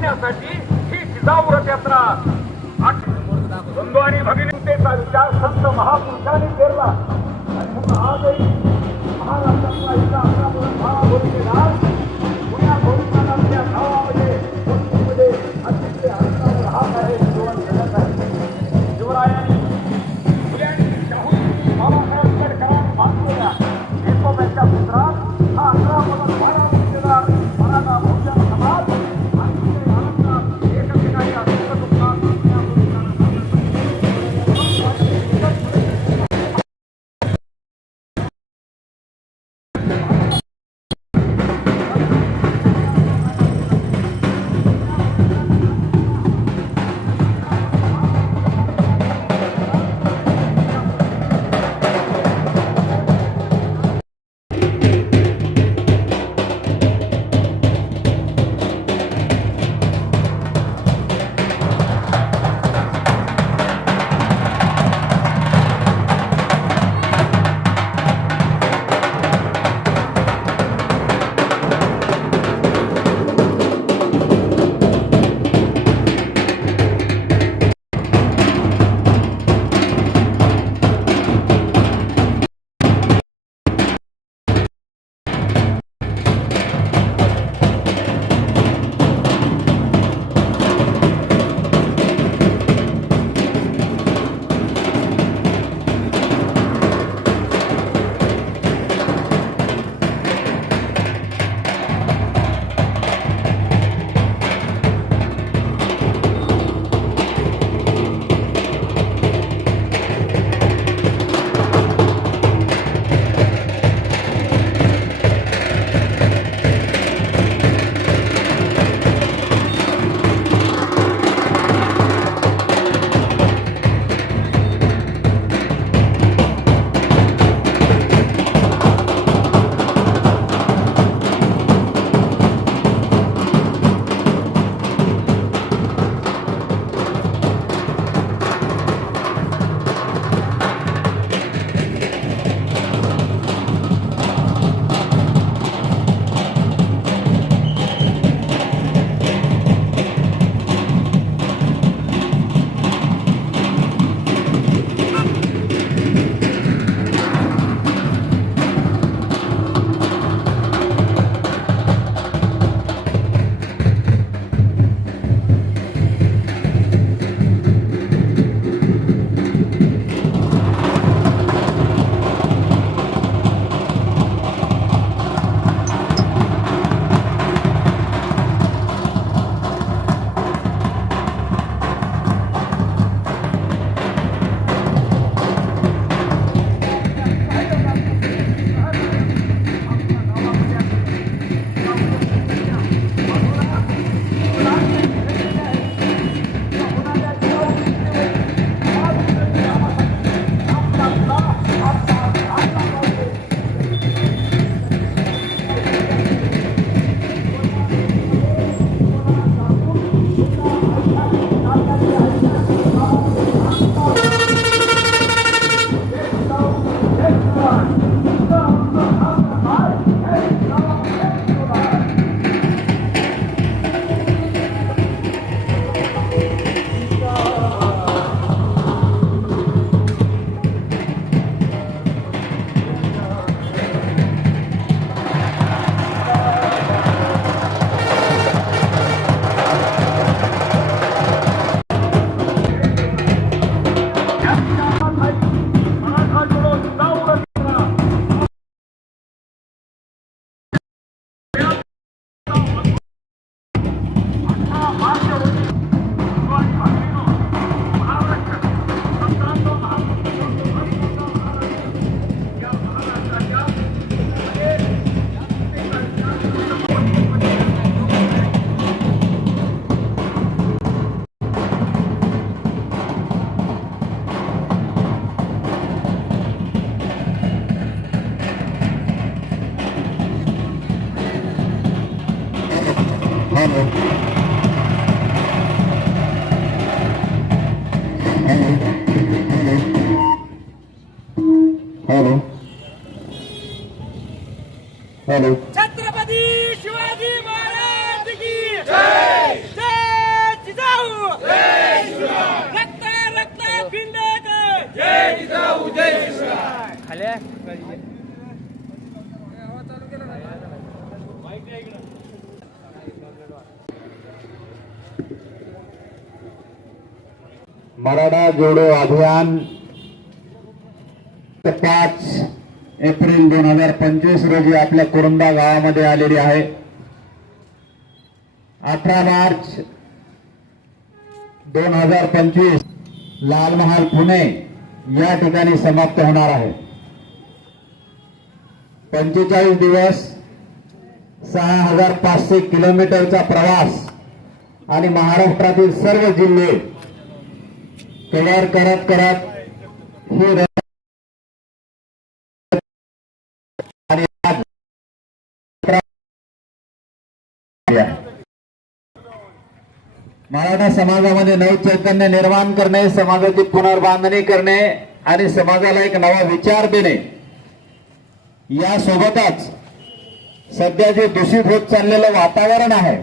करण्यासाठी ही जिजाऊरथ यात्रा बंधू आणि भगिनींचा विचार संत महापुरुषांनी केला आणि महाराष्ट्रातला इथं पुण्या पुण्याभोर हॅलो हॅलो छत्रपती शिवाजी महाराज की जय जय जिजाऊ रक्त रक्त पिंड जय जिजाऊ जय खाल्या मराठा जोडो अभियान पाच एप्रिल दोन हजार पंचवीस रोजी आपल्या कुरुंबा गावामध्ये आलेली आहे अठरा मार्च दोन हजार पंचवीस लालमहाल पुणे या ठिकाणी समाप्त होणार आहे पंचेचाळीस दिवस सहा हजार पाचशे किलोमीटरचा प्रवास आणि महाराष्ट्रातील सर्व जिल्हे कवर करत करत हे मराठा समाजामध्ये नव चैतन्य निर्माण करणे समाजाची पुनर्बांधणी करणे आणि समाजाला एक नवा विचार देणे यासोबतच सध्या जे दूषित होत चाललेलं वातावरण आहे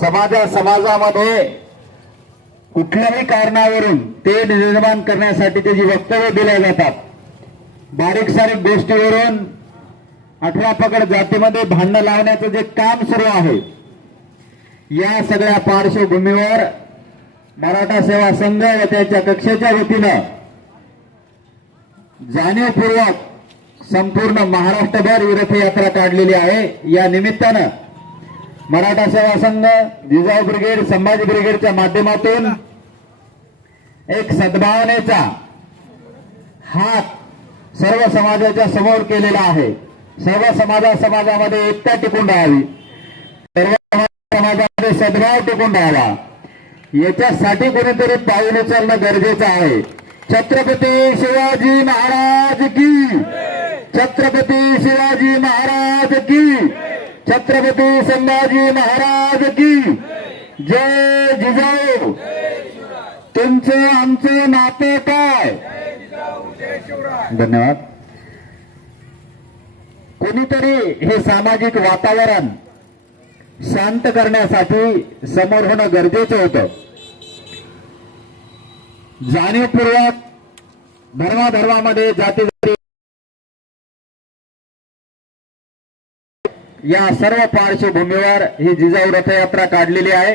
समाजा समाजामध्ये कुठल्याही कारणावरून ते निर्माण करण्यासाठी त्याची वक्तव्य दिल्या जातात बारीक सारीक गोष्टीवरून अठरा पकड जातीमध्ये भांडण लावण्याचं जे काम सुरू आहे या सगळ्या पार्श्वभूमीवर मराठा सेवा संघ व त्याच्या कक्षेच्या वतीनं जाणीवपूर्वक संपूर्ण महाराष्ट्रभर यात्रा काढलेली आहे या निमित्तानं मराठा सेवा संघ जिजाऊ ब्रिगेड संभाजी ब्रिगेडच्या माध्यमातून एक सद्भावनेचा हात सर्व समाजाच्या समोर केलेला आहे सेवा समाजा समाजामध्ये एकता टिकून राहावी सर्व समाजामध्ये सद्भाव टिकून राहावा याच्यासाठी कोणीतरी पाऊल उचलणं गरजेचं आहे छत्रपती शिवाजी महाराज की छत्रपती शिवाजी महाराज की छत्रपती संभाजी महाराज की जय जिजाऊ तुमचं आमचं नाते काय धन्यवाद कोणीतरी हे सामाजिक वातावरण शांत करण्यासाठी समोर होणं गरजेचं होत जाणीवपूर्वक धर्माधर्मामध्ये जाती जाती या सर्व पार्श्वभूमीवर ही जिजाऊ रथयात्रा काढलेली आहे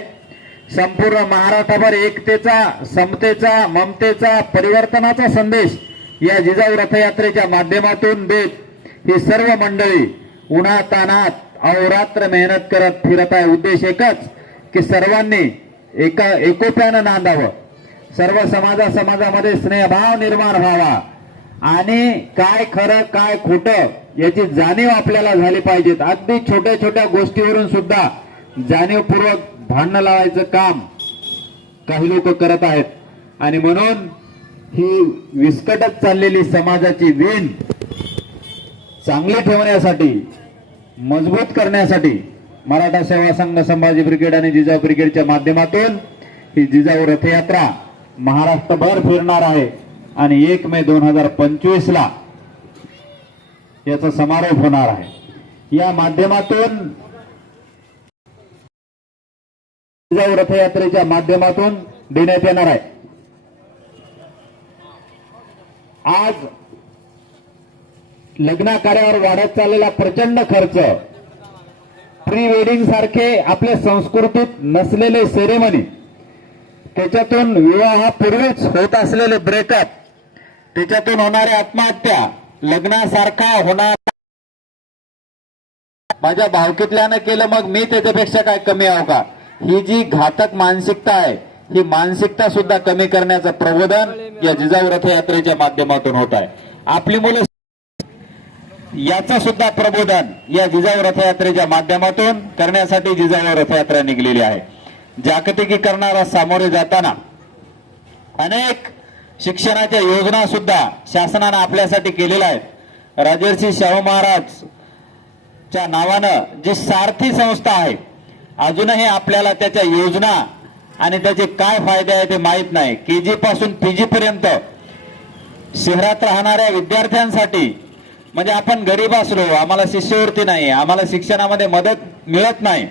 संपूर्ण महाराष्ट्राभर एकतेचा समतेचा ममतेचा परिवर्तनाचा संदेश या जिजाऊ रथयात्रेच्या माध्यमातून देत ही सर्व मंडळी उन्हातानात अहोरात्र मेहनत करत फिरत आहे उद्देश एकच की सर्वांनी एका एकोप्यानं नांदावं सर्व समाजा समाजामध्ये स्नेहभाव निर्माण व्हावा आणि काय खरं काय खोटं याची जाणीव आपल्याला झाली पाहिजेत अगदी छोट्या छोट्या गोष्टीवरून सुद्धा जाणीवपूर्वक भांडण लावायचं काम काही लोक करत आहेत आणि म्हणून ही विस्कटत चाललेली समाजाची वीण चांगली ठेवण्यासाठी मजबूत करण्यासाठी मराठा सेवा संघ संभाजी ब्रिगेड आणि जिजाऊ ब्रिगेडच्या माध्यमातून ही जिजाऊ रथयात्रा महाराष्ट्रभर फिरणार आहे आणि एक मे दोन हजार पंचवीस ला याचा समारोप होणार आहे या माध्यमातून जिजाऊ रथयात्रेच्या माध्यमातून देण्यात येणार आहे आज लग्नाकार्यावर कार्यावर वाढत चाललेला प्रचंड खर्च प्री वेडिंग सारखे आपल्या संस्कृतीत नसलेले सेरेमनी त्याच्यातून विवाहापूर्वीच होत असलेले ब्रेकअप त्याच्यातून होणारे आत्महत्या लग्नासारखा होणार माझ्या भावकीतल्यानं केलं मग मी त्याच्यापेक्षा काय कमी आहो का ही जी घातक मानसिकता आहे ही मानसिकता सुद्धा कमी करण्याचं प्रबोधन या जिजाऊ रथयात्रेच्या माध्यमातून होत आहे आपली मुलं याचा सुद्धा प्रबोधन या जिजाऊ रथयात्रेच्या माध्यमातून करण्यासाठी जिजाऊ रथयात्रा निघलेली आहे जागतिकीकरणाला सामोरे जाताना अनेक शिक्षणाच्या योजना सुद्धा शासनानं आपल्यासाठी केलेल्या आहेत राजर्षी शाहू महाराज च्या नावानं जी सारथी संस्था आहे अजूनही आपल्याला त्याच्या योजना आणि त्याचे काय फायदे आहे ते माहीत नाही के जी पासून पी जी पर्यंत शहरात राहणाऱ्या विद्यार्थ्यांसाठी म्हणजे आपण गरीब असलो आम्हाला शिष्यवृत्ती नाही आम्हाला शिक्षणामध्ये मदत मिळत नाही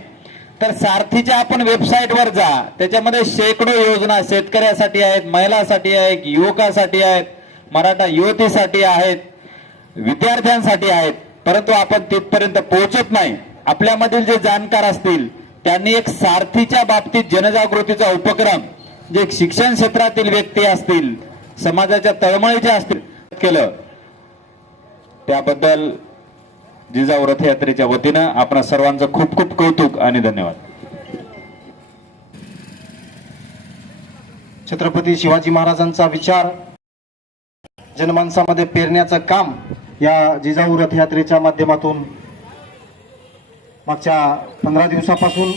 तर सारथीच्या आपण वेबसाईटवर जा त्याच्यामध्ये शेकडो योजना शेतकऱ्यासाठी आहेत महिलासाठी आहेत युवकासाठी आहेत मराठा युवतीसाठी आहेत विद्यार्थ्यांसाठी आहेत परंतु आपण तिथपर्यंत पोहोचत नाही आपल्यामधील जे जाणकार असतील त्यांनी एक सारथीच्या बाबतीत जनजागृतीचा उपक्रम जे शिक्षण क्षेत्रातील व्यक्ती असतील समाजाच्या तळमळीचे असतील केलं त्याबद्दल जिजाऊ रथयात्रेच्या वतीनं आपण सर्वांचं खूप खूप कौतुक आणि धन्यवाद छत्रपती शिवाजी महाराजांचा विचार जनमानसामध्ये पेरण्याचं काम या जिजाऊ रथयात्रेच्या माध्यमातून मागच्या पंधरा दिवसापासून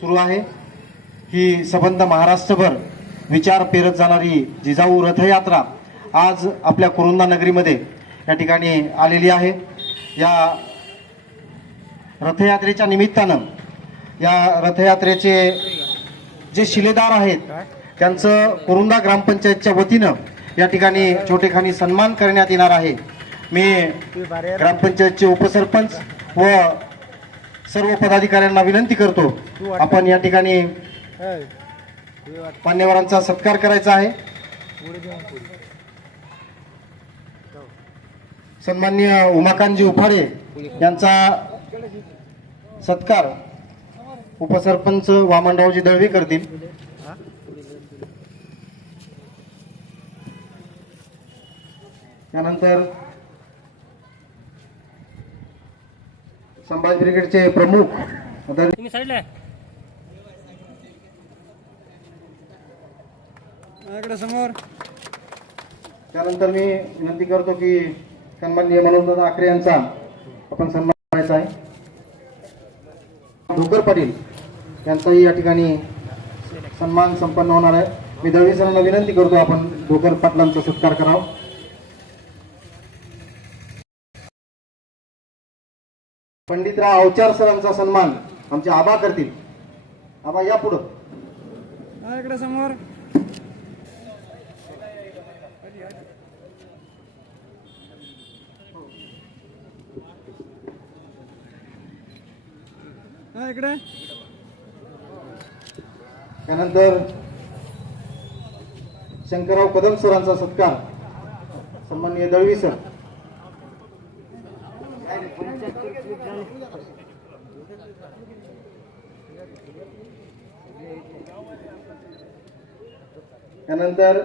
सुरू आहे ही संबंध महाराष्ट्रभर विचार पेरत जाणारी जिजाऊ रथयात्रा आज आपल्या कुरुंदा नगरीमध्ये या ठिकाणी आलेली आहे या रथयात्रेच्या निमित्तानं या रथयात्रेचे जे शिलेदार आहेत त्यांचं कुरुंदा ग्रामपंचायतच्या वतीनं या ठिकाणी छोटेखानी सन्मान करण्यात येणार आहे मी ग्रामपंचायतचे उपसरपंच व सर्व पदाधिकाऱ्यांना विनंती करतो आपण या ठिकाणी मान्यवरांचा सत्कार करायचा आहे सन्मान्य उमाकांतजी उफाळे यांचा सत्कार उपसरपंच वामनरावजी दळवी करतील त्यानंतर संभाजी क्रिकेटचे प्रमुख समोर त्यानंतर मी विनंती करतो की सन्माननीय मनोजदा आखरे यांचा आपण सन्मान करायचा आहे धोकर पाटील यांचाही या ठिकाणी सन्मान संपन्न होणार आहे मी दळवी सरांना विनंती करतो आपण धोकर पाटलांचा सत्कार करावा पंडितराव अवचार सरांचा सन्मान आमचे आबा करतील आबा या पुढं समोर त्यानंतर शंकरराव कदम सरांचा सत्कार सन्मान्य दळवी सर त्यानंतर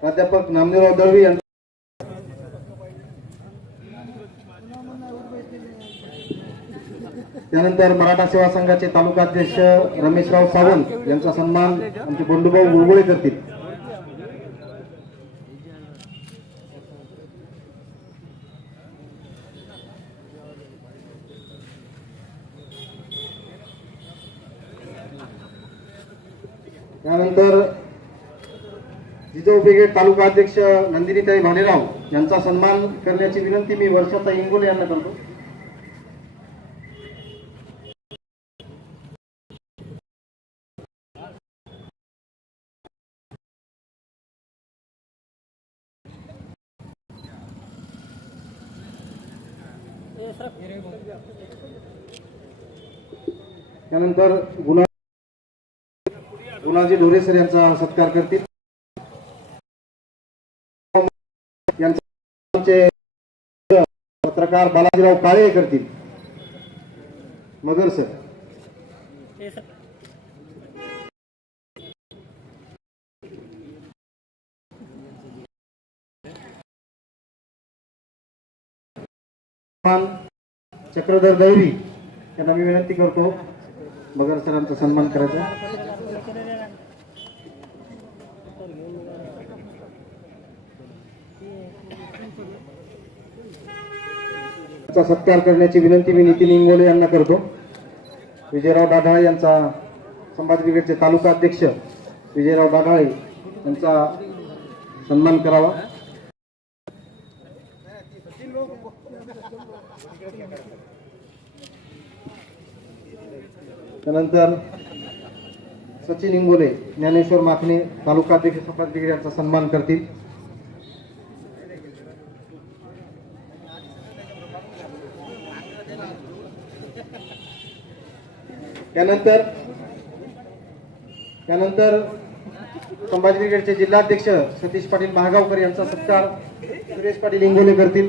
प्राध्यापक नामदेवराव दळवी त्यानंतर मराठा सेवा संघाचे तालुका अध्यक्ष रमेशराव सावंत यांचा सन्मान आमचे बंडूभाऊ गुळगुळे करतील त्यानंतर जिजोपेगे तालुका अध्यक्ष नंदिनीताई भालेराव यांचा सन्मान करण्याची विनंती मी वर्षाचा इंगोले यांना करतो त्यानंतर गुना गुणाजी ढोरे सर यांचा सत्कार करतील यांचे पत्रकार बालाजीराव काळे करतील मगर सर चक्रधर दैरी यांना मी विनंती करतो बगर सरांचा सन्मान करायचा सत्कार करण्याची विनंती मी नितीन इंगोले यांना करतो विजयराव डाढाळे यांचा संभाजी ब्रिगेडचे तालुका अध्यक्ष विजयराव डाढाळे यांचा सन्मान करावा त्यानंतर सचिन इंगोले ज्ञानेश्वर माखणे तालुका सपाज संपादक यांचा सन्मान करतील त्यानंतर त्यानंतर संभाजी जिल्हाध्यक्ष सतीश पाटील महागावकर यांचा सत्कार सुरेश पाटील इंगोले करतील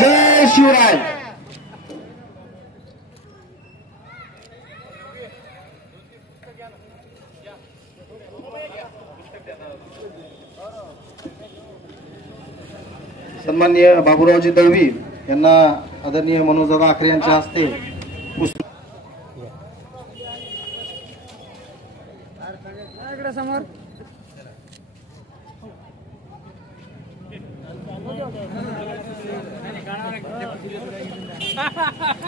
जय शिवराय सन्मान्य बाबूरावजी दळवी यांना आदरणीय मनोजदा आखरे यांच्या हस्ते समोर Ha ha ha!